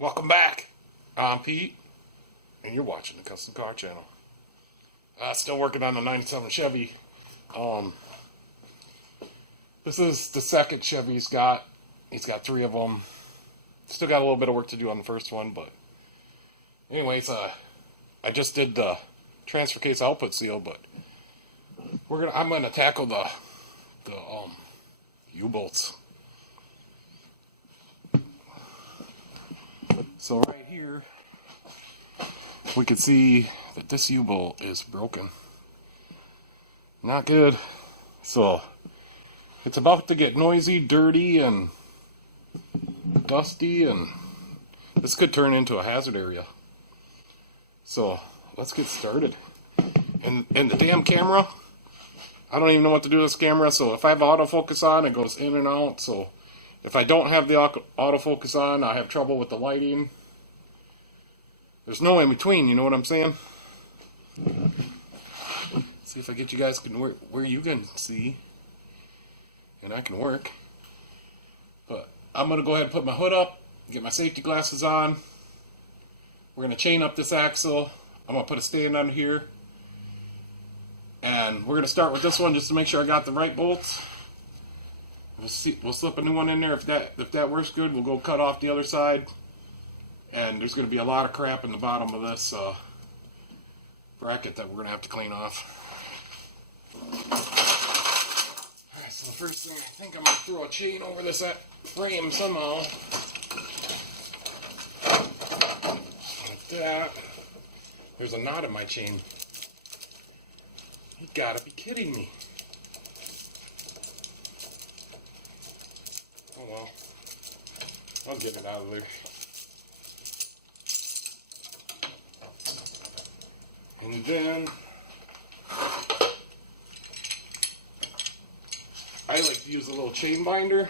Welcome back. I'm Pete, and you're watching the Custom Car Channel. Still working on the '97 Chevy. This is the second Chevy he's got. He's got 3 of them. Still got a little bit of work to do on the first one, but anyways, I just did the transfer case output seal, but I'm gonna tackle the U-bolts. So right here, we can see that this U-bolt is broken. Not good. So it's about to get noisy, dirty, and dusty, and this could turn into a hazard area. So let's get started. And the damn camera, I don't even know what to do with this camera. So if I have autofocus on, it goes in and out. So if I don't have the autofocus on, I have trouble with the lighting. There's no in between, you know what I'm saying? See if I get you guys where you can see, and I can work. But I'm going to go ahead and put my hood up, get my safety glasses on. We're going to chain up this axle. I'm going to put a stand under here. And we're going to start with this one just to make sure I got the right bolts. We'll slip a new one in there. If that works good, we'll go cut off the other side. And there's going to be a lot of crap in the bottom of this bracket that we're going to have to clean off. Alright, so the first thing, I think I'm going to throw a chain over this frame somehow. Like that. There's a knot in my chain. You gotta be kidding me. Oh well. I'll get it out of there. And then I like to use a little chain binder.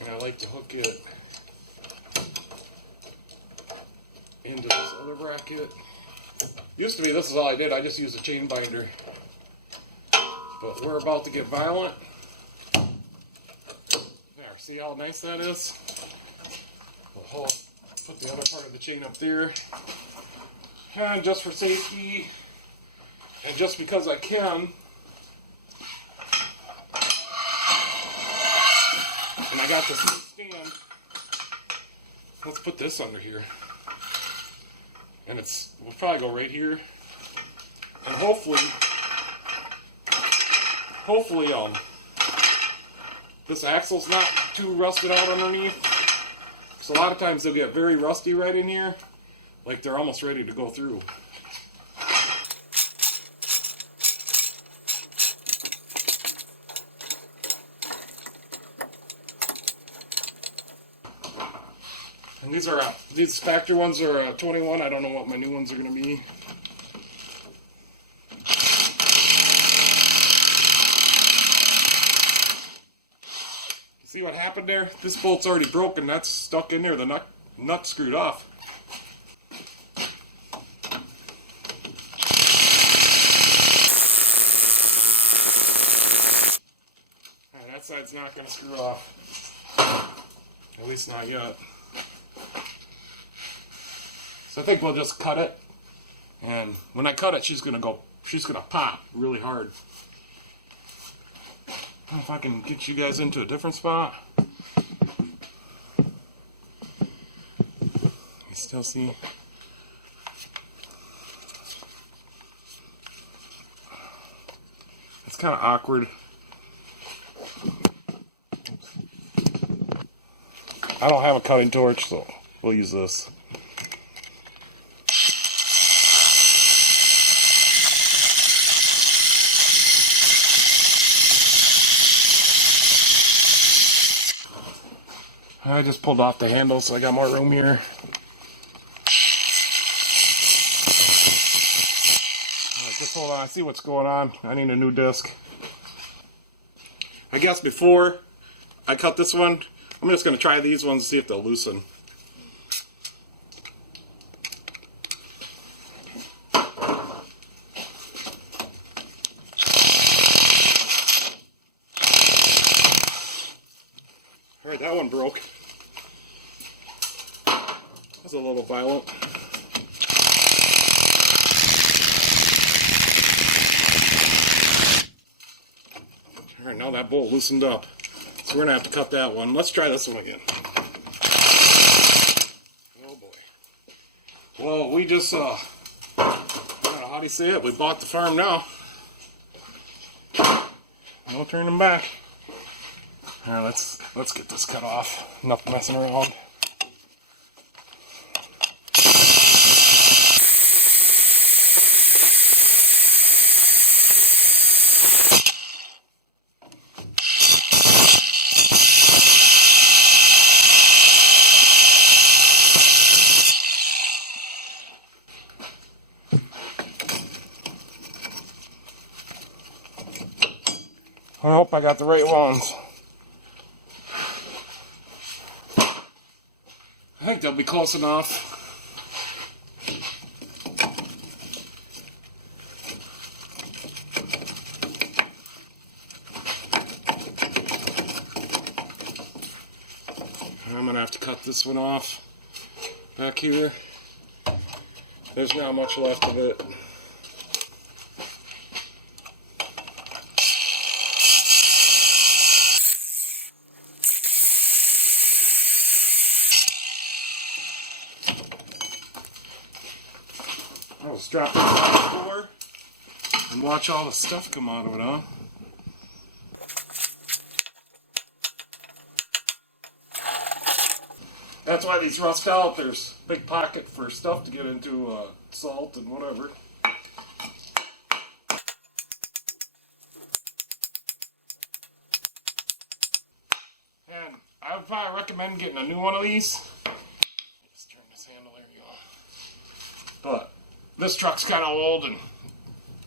And I like to hook it into this other bracket. Used to be this is all I did. I just used a chain binder. But we're about to get violent. There, see how nice that is? We'll put the other part of the chain up there. And just for safety, and just because I can, and I got this new stand, let's put this under here. And we'll probably go right here. And hopefully, this axle's not too rusted out underneath. So a lot of times they'll get very rusty right in here, like they're almost ready to go through. And these factory ones are 21. I don't know what my new ones are going to be. See what happened there? This bolt's already broken. That's stuck in there. The nut screwed off. And that side's not going to screw off. At least not yet. So I think we'll just cut it. And when I cut it, she's going to pop really hard. I don't know if I can get you guys into a different spot. You still see? It's kind of awkward. I don't have a cutting torch, so we'll use this. I just pulled off the handle, so I got more room here. Alright, just hold on, see what's going on. I need a new disc. I guess before I cut this one, I'm just going to try these ones and see if they'll loosen. Alright, that one broke. That's a little violent. Alright, now that bolt loosened up. So we're going to have to cut that one. Let's try this one again. Oh boy. Well, we just, I don't know how do you say it? We bought the farm now. No turning back. Alright, let's get this cut off. Enough messing around. I hope I got the right ones. I think they'll be close enough. I'm gonna have to cut this one off back here. There's not much left of it. I'll just drop it on the floor and watch all the stuff come out of it, huh? That's why these rust out. There's a big pocket for stuff to get into, salt and whatever. And I would probably recommend getting a new one of these. Just turn this handle, there you go. But this truck's kind of old and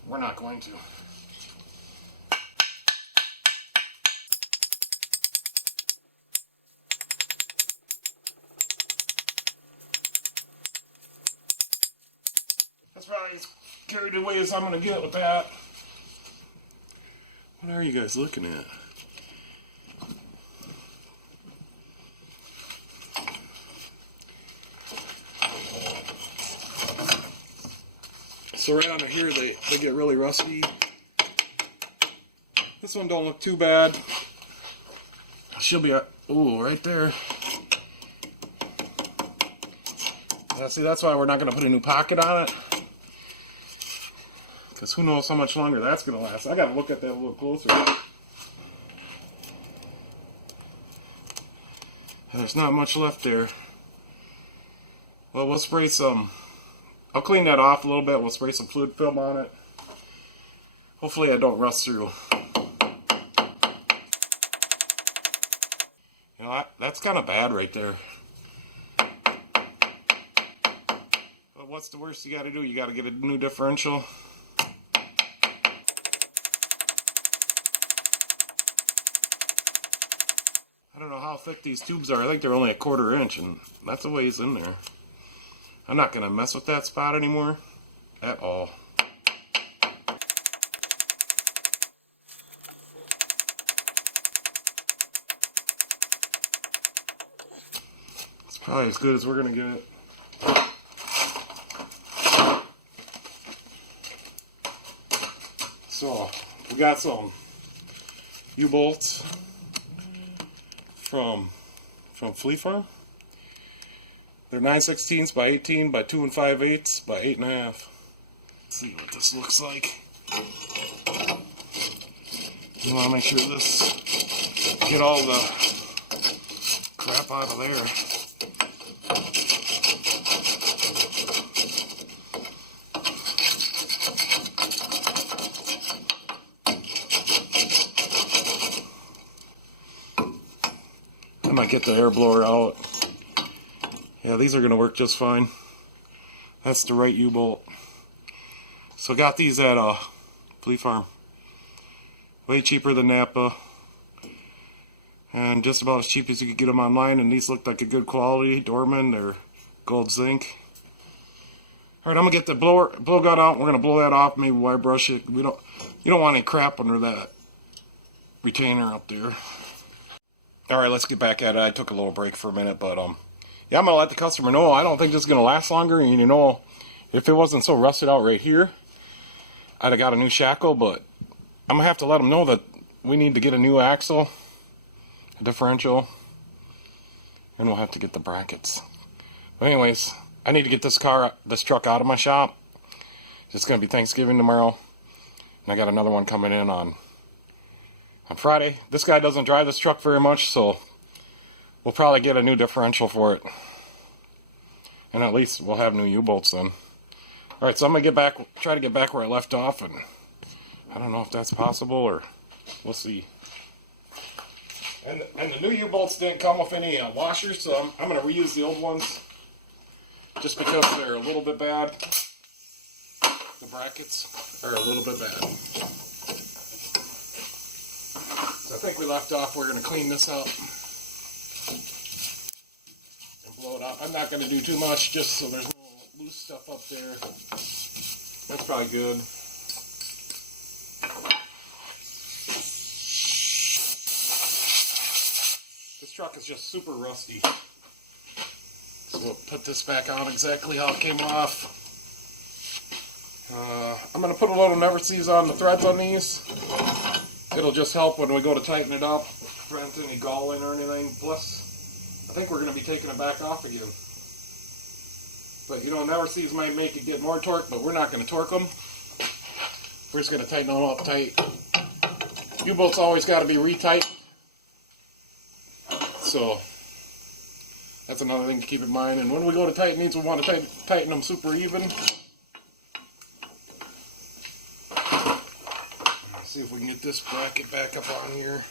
we're not going to. That's probably as carried away as I'm going to get with that. What are you guys looking at? So right under here they get really rusty. This one don't look too bad. She'll be right there. See, that's why we're not going to put a new pocket on it. Because who knows how much longer that's going to last. I got to look at that a little closer. There's not much left there. Well, we'll spray some. I'll clean that off a little bit. We'll spray some fluid film on it. Hopefully I don't rust through. You know, that's kind of bad right there. But what's the worst you got to do? You got to get a new differential. I don't know how thick these tubes are. I think they're only a 1/4 inch, and that's a ways in there. I'm not going to mess with that spot anymore at all. It's probably as good as we're going to get it. So, we got some U-bolts from Flea Farm. They're 9/16 by 18 by 2 5/8 by 8 1/2. Let's see what this looks like. You want to make sure this, get all the crap out of there. I might get the air blower out. Yeah, these are going to work just fine. That's the right U-bolt. So got these at Flea Farm. Way cheaper than Napa. And just about as cheap as you could get them online. And these look like a good quality. Dorman, they're gold zinc. Alright, I'm going to get the blow gun out. We're going to blow that off. Maybe wire brush it. You don't want any crap under that retainer up there. Alright, let's get back at it. I took a little break for a minute, but yeah, I'm going to let the customer know. I don't think this is going to last longer. And you know, if it wasn't so rusted out right here, I'd have got a new shackle, but I'm going to have to let them know that we need to get a new axle, a differential, and we'll have to get the brackets. But anyways, I need to get this truck out of my shop. It's going to be Thanksgiving tomorrow, and I got another one coming in on Friday. This guy doesn't drive this truck very much, so we'll probably get a new differential for it. And at least we'll have new U-bolts then. Alright, so I'm going to try to get back where I left off, and I don't know if that's possible, or we'll see. And the new U-bolts didn't come with any washers, so I'm going to reuse the old ones, just because they're a little bit bad. The brackets are a little bit bad. So I think we left off, we're going to clean this up and blow it up. I'm not going to do too much, just so there's no loose stuff up there. That's probably good. This truck is just super rusty. So we'll put this back on exactly how it came off. I'm going to put a little never seize on the threads on these. It'll just help when we go to tighten it up, prevent any galling or anything. Plus, I think we're going to be taking it back off again. But you know, never seize might make it get more torque, but we're not going to torque them. We're just going to tighten them up tight. U-bolts always got to be retightened. So, that's another thing to keep in mind. And when we go to tighten these, we want to tighten them super even. See if we can get this bracket back up on here.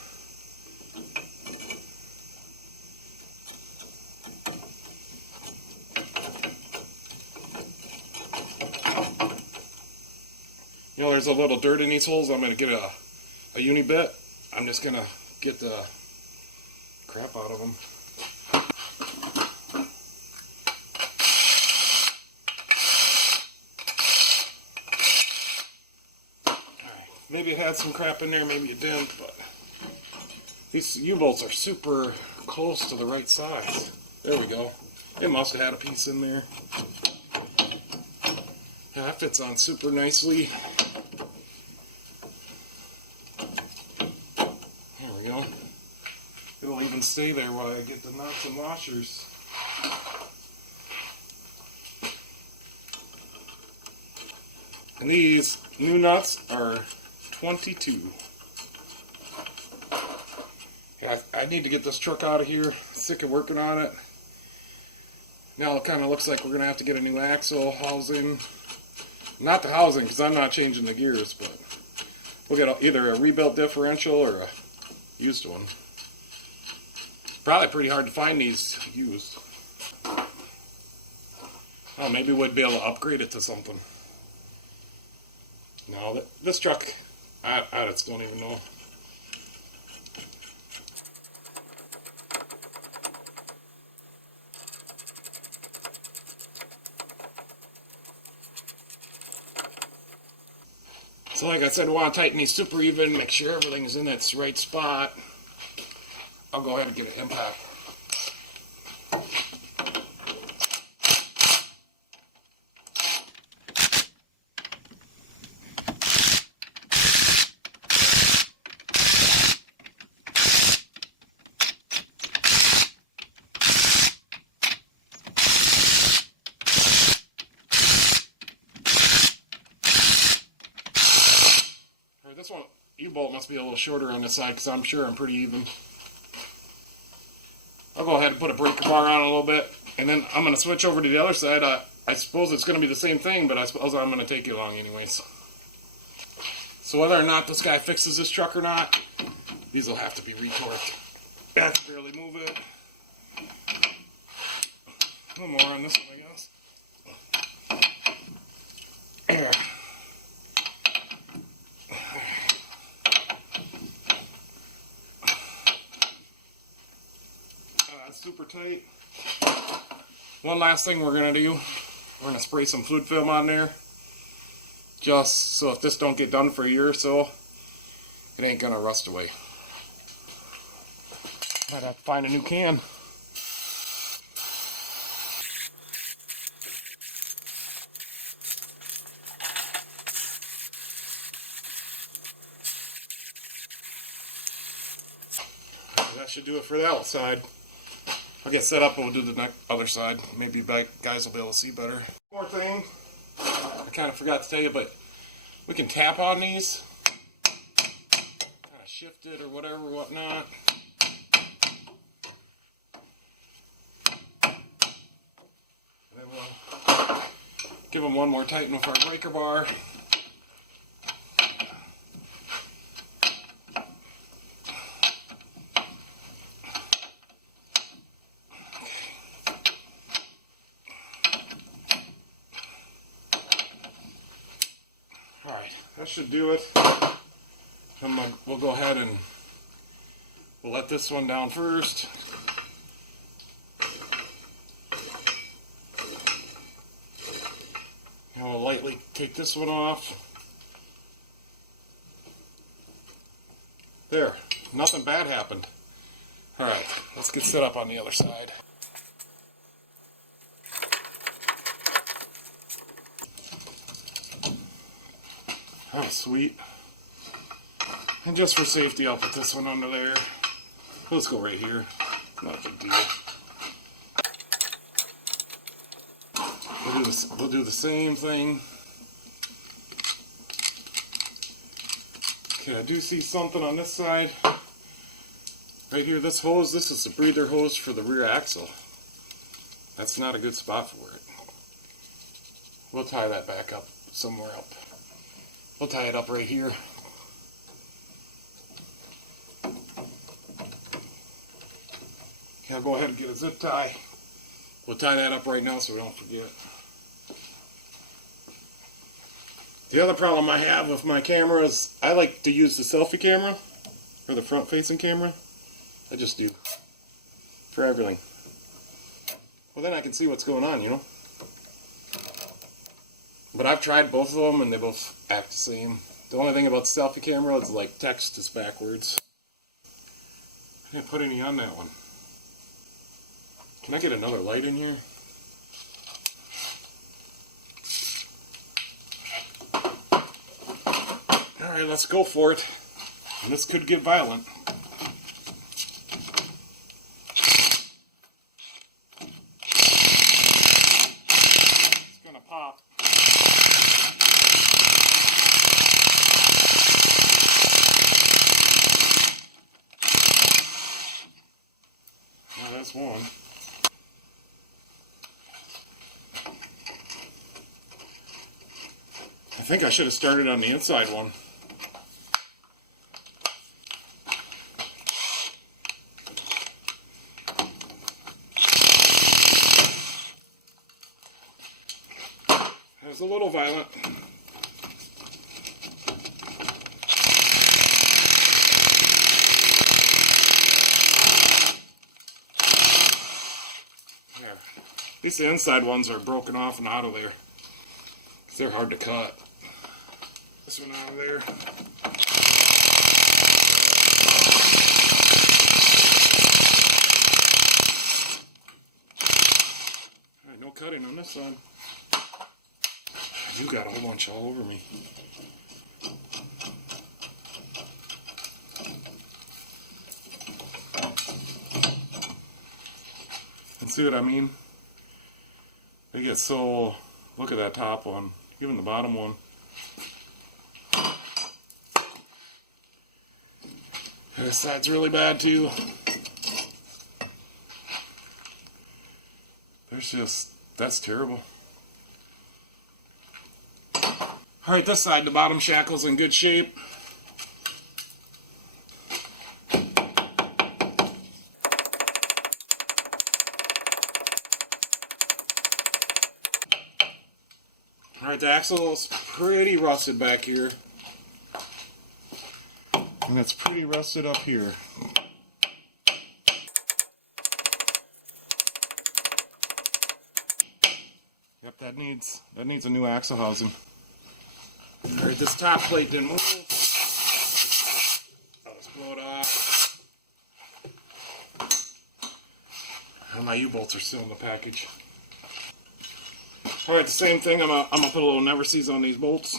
You know, there's a little dirt in these holes. I'm going to get a uni bit. I'm just going to get the crap out of them. Maybe it had some crap in there, maybe it didn't, but these U-bolts are super close to the right size. There we go. It must have had a piece in there. Yeah, that fits on super nicely. There we go. It'll even stay there while I get the nuts and washers. And these new nuts are 22. Yeah, I need to get this truck out of here. Sick of working on it. Now it kind of looks like we're going to have to get a new axle housing. Not the housing, because I'm not changing the gears, but we'll get either a rebuilt differential or a used one. Probably pretty hard to find these used. Oh, maybe we'd be able to upgrade it to something. No, this truck, I just don't even know. So like I said, we want to tighten these super even, make sure everything's in its right spot. I'll go ahead and get an impact. This one, U-bolt must be a little shorter on this side because I'm sure I'm pretty even. I'll go ahead and put a breaker bar on a little bit, and then I'm going to switch over to the other side. I suppose it's going to be the same thing, but I suppose I'm going to take you along anyways. So whether or not this guy fixes this truck or not, these will have to be retorqued. I have to barely move it. A little more on this one, I guess. There. Super tight. One last thing we're going to do, we're going to spray some fluid film on there, just so if this don't get done for a year or so, it ain't going to rust away. Might have to find a new can. That should do it for the outside. I'll get set up and we'll do the other side. Maybe guys will be able to see better. One more thing, I kind of forgot to tell you, but we can tap on these. Kind of shift it or whatever, whatnot. And then we'll give them one more tighten with our breaker bar. Alright, that should do it. We'll go ahead and we'll let this one down first. And we'll lightly take this one off. There, nothing bad happened. Alright, let's get set up on the other side. Oh, sweet. And just for safety, I'll put this one under there. Let's go right here. Not a big deal. We'll do the same thing. Okay, I do see something on this side. Right here, this hose, this is the breather hose for the rear axle. That's not a good spot for it. We'll tie that back up somewhere up. We'll tie it up right here. Okay, I'll go ahead and get a zip tie. We'll tie that up right now so we don't forget. The other problem I have with my camera is I like to use the selfie camera, or the front-facing camera. I just do. For everything. Well, then I can see what's going on, you know? But I've tried both of them and they both act the same. The only thing about the selfie camera is like text is backwards. I didn't put any on that one. Can I get another light in here? Alright, let's go for it. And this could get violent. It's gonna pop. Well, that's one. I think I should have started on the inside one. That was a little violent. There. At least the inside ones are broken off and out of there. They're hard to cut. This one out of there. Alright, no cutting on this side. You got a whole bunch all over me. And see what I mean? They get so... Look at that top one. Even the bottom one. This side's really bad too. That's terrible. Alright, this side, the bottom shackle's in good shape. Alright, the axle's pretty rusted back here. And it's pretty rusted up here. Yep, that needs a new axle housing. Alright, this top plate didn't move. I'll just blow it off. And my U-bolts are still in the package. Alright, the same thing. I'm gonna put a little never sees on these bolts.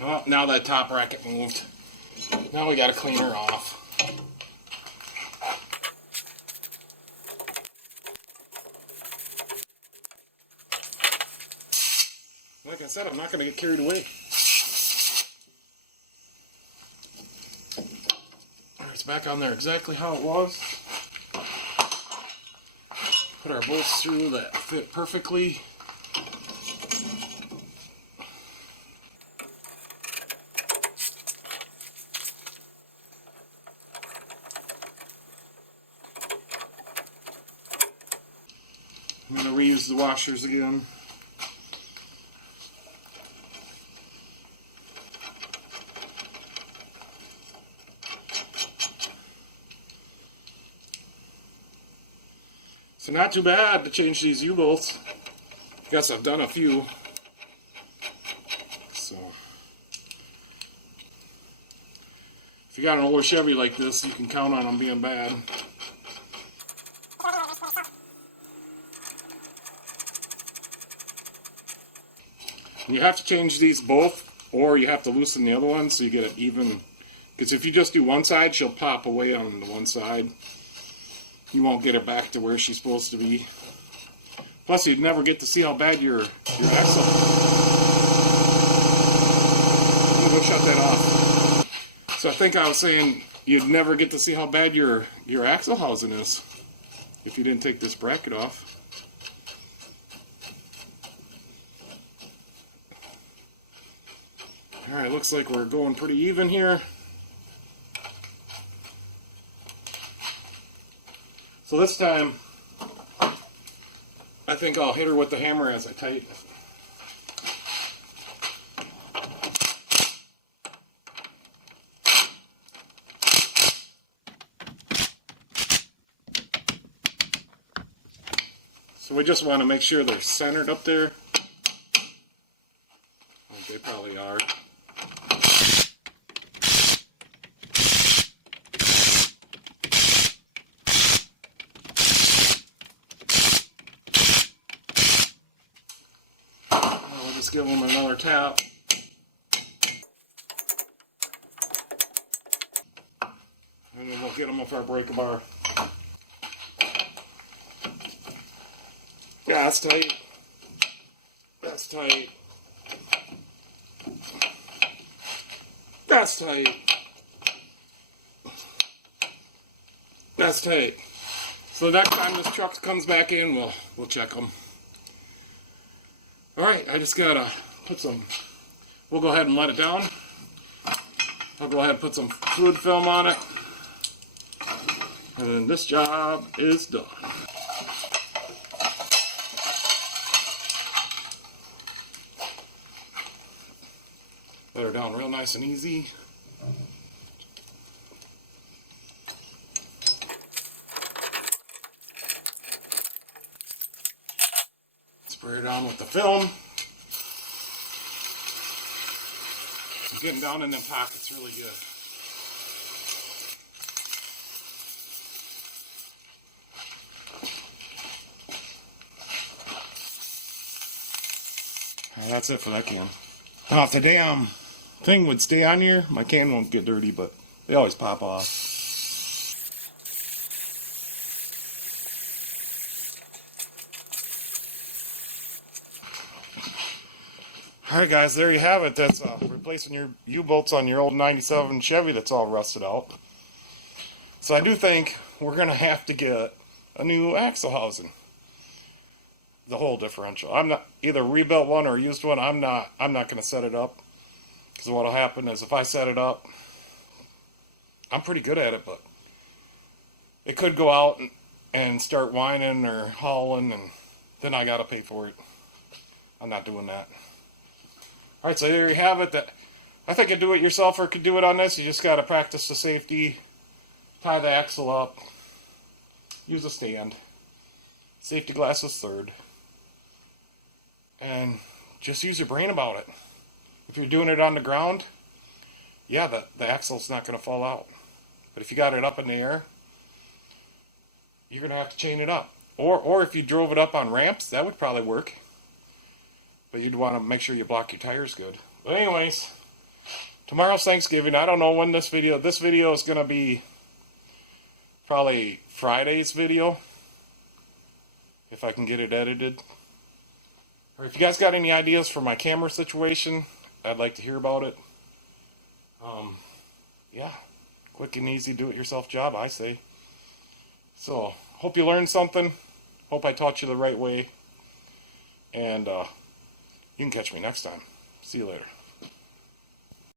Well, now that top bracket moved. Now we gotta clean her off. Like I said, I'm not gonna get carried away. Alright, it's back on there exactly how it was. Put our bolts through that fit perfectly. I'm going to reuse the washers again. So not too bad to change these U-bolts. Guess I've done a few. So if you got an older Chevy like this, you can count on them being bad. You have to change these both, or you have to loosen the other one so you get it even. Because if you just do one side, she'll pop away on the one side. You won't get her back to where she's supposed to be. Plus, you'd never get to see how bad your axle. I'm gonna go shut that off. So I think I was saying you'd never get to see how bad your axle housing is if you didn't take this bracket off. Alright, looks like we're going pretty even here. So this time, I think I'll hit her with the hammer as I tighten it. So we just want to make sure they're centered up there. Well, they probably are. Just give them another tap. And then we'll get them with our breaker bar. Yeah, that's tight. That's tight. That's tight. That's tight. So the next time this truck comes back in, we'll check them. Alright, I just gotta put some, we'll go ahead and let it down. I'll go ahead and put some fluid film on it. And then this job is done. Let her down real nice and easy. Spray it on with the film. I'm getting down in them pockets really good. Well, that's it for that can. Now if the damn thing would stay on here, my can won't get dirty, but they always pop off. Alright guys, there you have it. That's replacing your U-bolts on your old 97 Chevy that's all rusted out. So I do think we're going to have to get a new axle housing. The whole differential. I'm not either rebuilt one or used one. I'm not going to set it up. Because what'll happen is if I set it up, I'm pretty good at it, but it could go out and start whining or hauling, and then I got to pay for it. I'm not doing that. Alright, so there you have it. That I think a do-it-yourselfer could do it on this. You just got to practice the safety, tie the axle up, use a stand, safety glasses third, and just use your brain about it. If you're doing it on the ground, yeah, the axle's not going to fall out. But if you got it up in the air, you're going to have to chain it up. Or if you drove it up on ramps, that would probably work. But you'd want to make sure you block your tires good. But anyways, tomorrow's Thanksgiving. I don't know when this video is going to be probably Friday's video. If I can get it edited. Or if you guys got any ideas for my camera situation, I'd like to hear about it. Yeah, quick and easy do-it-yourself job, I say. So, hope you learned something. Hope I taught you the right way. And you can catch me next time. See you later.